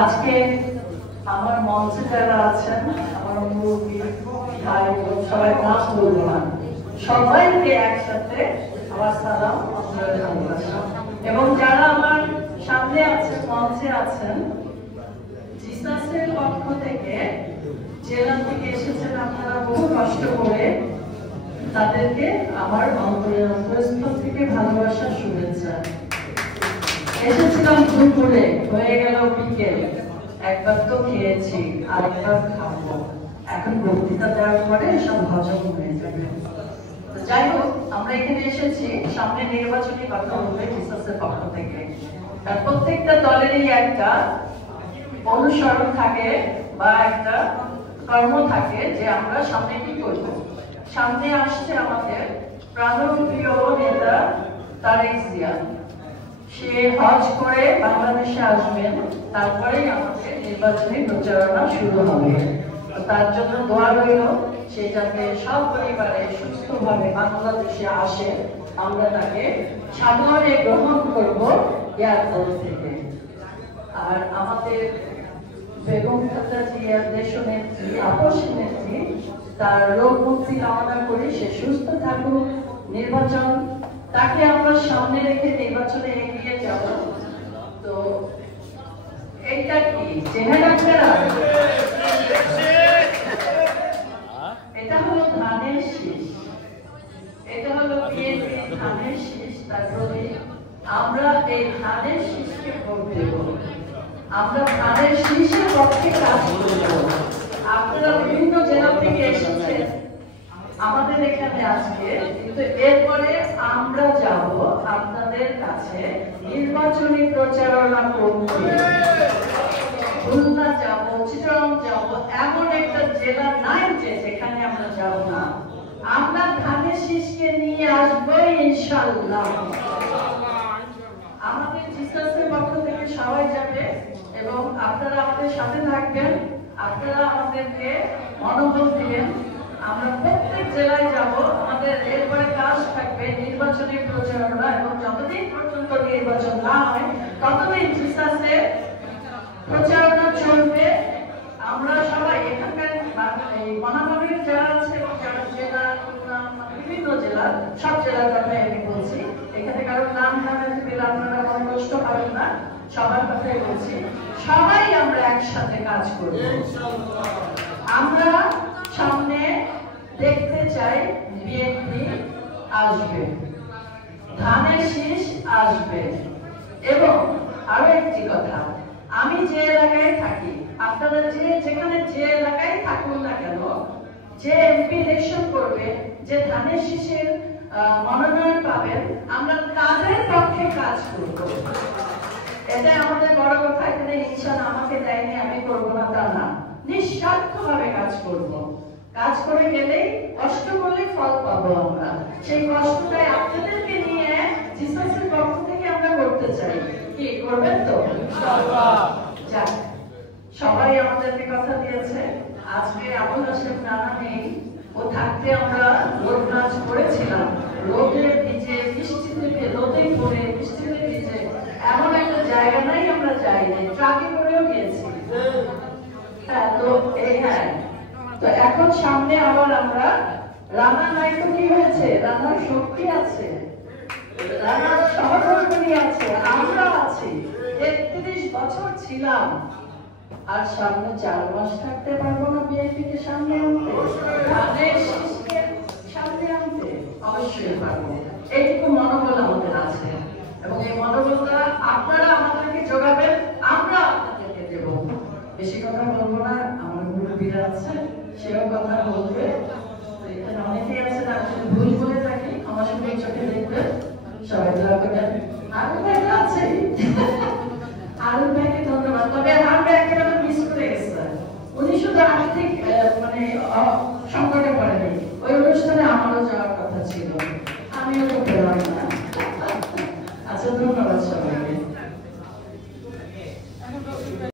আজকে আমার মঞ্চে যারা আছেন, আমার মুরব্বী ভাই বোন সবাই নাম বলবো না, সবাইকে একসাথে আমার সালাম ভালোবাসা। এবং যারা আমার সামনে আছেন, মঞ্চে আছেন, জিসাসের পক্ষ থেকে জেলা থেকে এসেছেন আপনারা বহু কষ্ট করে, তাদেরকে আমার অন্তরের অন্তঃস্থল থেকে ভালোবাসার শুভেচ্ছা। এসেছিলাম দুপুরে, হয়ে গেল বিকেল, একবার তো খেয়েছি আর একবার খাবো, এখন বক্তৃতা দেওয়ার পরে সব হজম হয়ে যাবে। যাই হোক, আমরা এখানে এসেছি সামনে নির্বাচনী কথা বলতে জিসাসের পক্ষ থেকে। আর প্রত্যেকটা দলেরই একটা অনুসরণ থাকে বা একটা কর্ম থাকে যে আমরা সামনে কি করব। সামনে আসছে আমাদের প্রাণপ্রিয় নেতা তারেক জিয়া। সে হজ করে বাংলাদেশে আসবেন, তারপরেই আমাদের নির্বাচনী প্রচারণা শুরু হবে। তার জন্য দোয়া রইল, সে যাতে সব পরিবারে সুস্থভাবে বাংলাদেশে আসে, আমরা তাকে সাদরে গ্রহণ করব এয়ারপোর্ট থেকে। আর আমাদের বেগম খালেদা জিয়ার দেশনেত্রী, আপসী নেত্রী, তার রোগ মুক্তি কামনা করি, সে সুস্থ থাকুক। নির্বাচন তাকে আমরা সামনে রেখে নির্বাচনে এগিয়ে যাব। তো এইটা কি চেহারা ফেরা, এটা হলো ধানের শীষ, এটা হলো বিএনপির ধানের শীষ। তার প্রতি আমরা এই ধানের শীষকে ভোট দেব, আমরা ধানের শীষের পক্ষে কাজ করব। আপনারা বিভিন্ন জেলা থেকে এসেছেন আমাদের এখানে আজকে, কিন্তু এরপরে আমরা যাব আপনাদের কাছে নির্বাচনী প্রচারণা করতে। খুলনা যাব, চিটাগং যাব, এমন একটা জেলা নাই যে যেখানে আমরা যাব না। আমরা ধানের শীষকে নিয়ে আসবো ইনশাআল্লাহ। আমাদের জিসাসের পক্ষ থেকে সবাই যাবে এবং আপনারা আমাদের সাথে থাকবেন, আপনারা আমাদেরকে মনোবল দিবেন। আমরা প্রত্যেক জেলায় যাব, আমাদের এরপরে কাজ থাকবে নির্বাচনী প্রচারণা, এবং যতদিন পর্যন্ত নির্বাচন না হয় ততদিন জিসাসে প্রচারণা চলবে। আমরা সবাই এখানকার মহানগরীর যারা আছে এবং যারা জেলা, বিভিন্ন জেলা, সব জেলার কথাই আমি বলছি, এখানে কারোর নাম নামে দিলে আপনারা মনে কষ্ট পাবেন না, সবার কথাই বলছি। সবাই আমরা একসাথে কাজ করব। আমরা সামনে দেখতে চাই বিএনপি আসবে, ধানের শীষ আসবে। এবং আরো একটি কথা, আমি যে এলাকায় থাকি, আপনারা যেখানে যে এলাকায় থাকুন না কেন, যে এমপি ইলেকশন করবে, যে ধানের শীষের মনোনয়ন পাবেন, আমরা তাদের পক্ষে কাজ করব। এটা আমাদের বড় কথা। এখানে ইনশান আমাকে দেয়নি, আমি করবো না তা না, নিঃস্বার্থভাবে কাজ করব। কাজ করে গেলেই, কষ্ট করলে ফল পাবো আমরা। সেই কষ্টটাই আপনাদেরকে নিয়ে জিসাসের পক্ষ থেকে আমরা করতে চাই। কি করবেন তো? যাক, সবাই আমাদেরকে কথা দিয়েছে। আজকে আবুল হাশেম নানা নেই, ও থাকতে আমরা রোড নাচ করেছিলাম, রোদে ভিজে, বৃষ্টিতে রোদে পড়ে, বৃষ্টিতে ভিজে, এমন একটা জায়গা নাই আমরা যাইনি, ট্রাকে করেও গিয়েছি। হ্যাঁ, তো তো এখন সামনে আবার আমরা রানা নাই তো কি হয়েছে, রানার শক্তি আছে, রানার সহকর্মী আছে, আমরা আছি। ৩১ বছর ছিলাম, আর সামনে ৪ মাস থাকতে পারবো না বিএনপিকে সামনে আনতে, ধানের শীষকে সামনে আনতে অবশ্যই পারবো। এইটুকু মনোবল আমাদের আছে, এবং এই মনোবলটা আপনারা আমাদেরকে যোগাবেন, আমরা আপনাদেরকে দেব। বেশি কথা বলবো না, আমার মুরব্বীরা আছে, সেও কথা বলবে। এখানে অনেকেই আছে, আমি শুধু ভুল বলে থাকি, আমার সঙ্গে চোখে দেখবে, সবাই দোয়া করবেন। আরো ভাই আছে, আরো ভাইকে ধন্যবাদ। তবে আমার ভাইকে আমি মিস করে গেছে, উনি শুধু আর্থিক সংকটে পড়েনি, ওই অনুষ্ঠানে আমারও যাওয়ার কথা ছিল, আমিও তো